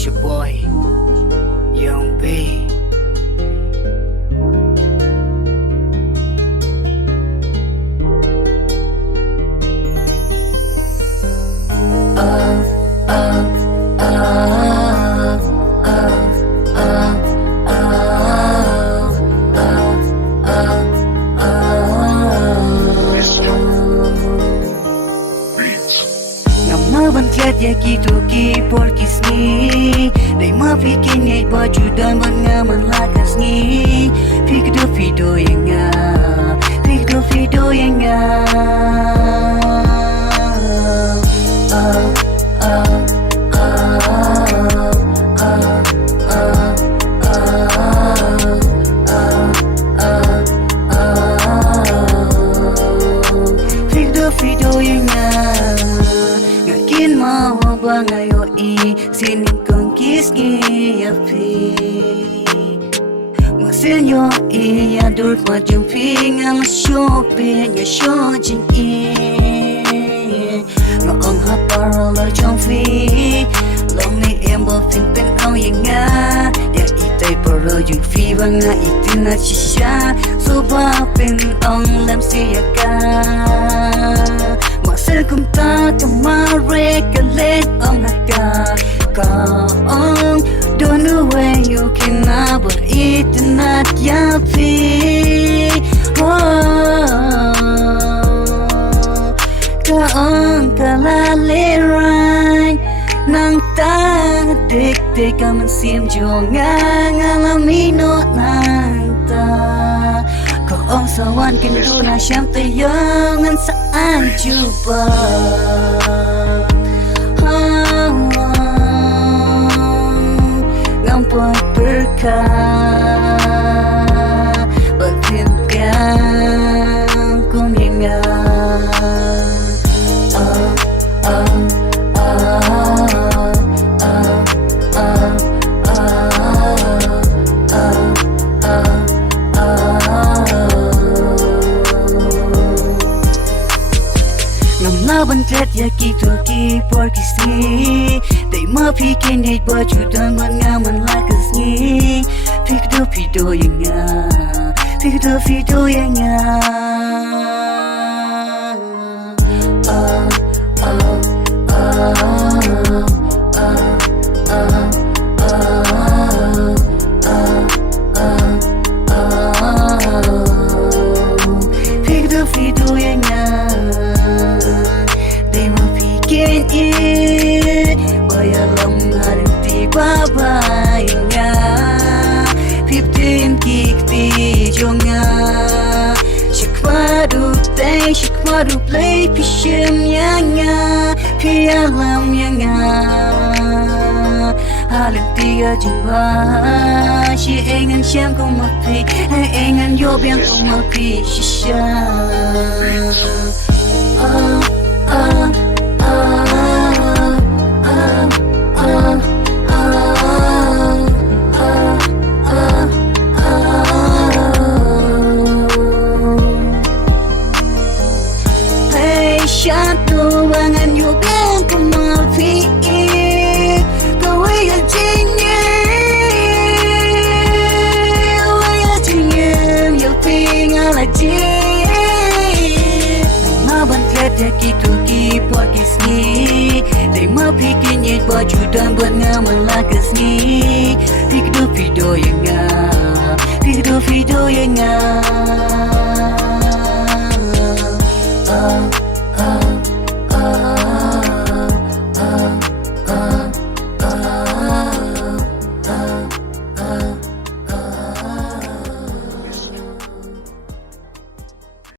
It's your boy, Young B. Bantled ya gitu ki porkis ni Dai ma pikin yai baju dan mengaman lakas ni Pik do video yang nga Pik do video yang nga Pik do video yang nga Ngakin mau bangayo I sinin kong kiski api Masinyo I adur kwa jumping ang shopping ya shojing I Ngakong haparo la jomfi Long ni embo fin pen au yang nga Ya itay paro yung fi ba nga itin na shisha So ba pen ang lam siya ka Masih kum tak kemarin kelet om haka Kau don't know where you can aber itu nak yapi Kau kalaliran nang tak dik kaman sim jongang alamino nang tak Kau sawan kendu na syam tayangan saan jumpa Ngampun berkah Berpimpian kuninga Bantled ya gitu ki porkis ni Dai ma pikin yai baju dan mengaman lakas ni Pik do video yang nga Pik do video yang nga Pik do video yang nga Bayalam harim tiba bayangnya 15 kikti jonga Shikmadu tay shikmadu play pishim yanga Pialam yanga Halim tiga jumpa Si engan siang kong mapi Engan yobiang kong mapi shisha Satu wangan yobiang kong mapi Kawai ajinya Kawai ajinya Yo tinggal aja Bantled ya gitu ki porkis ni Dai ma pikin yai baju dan mengaman lakas ni Pik do video yang nga Pik do video yang nga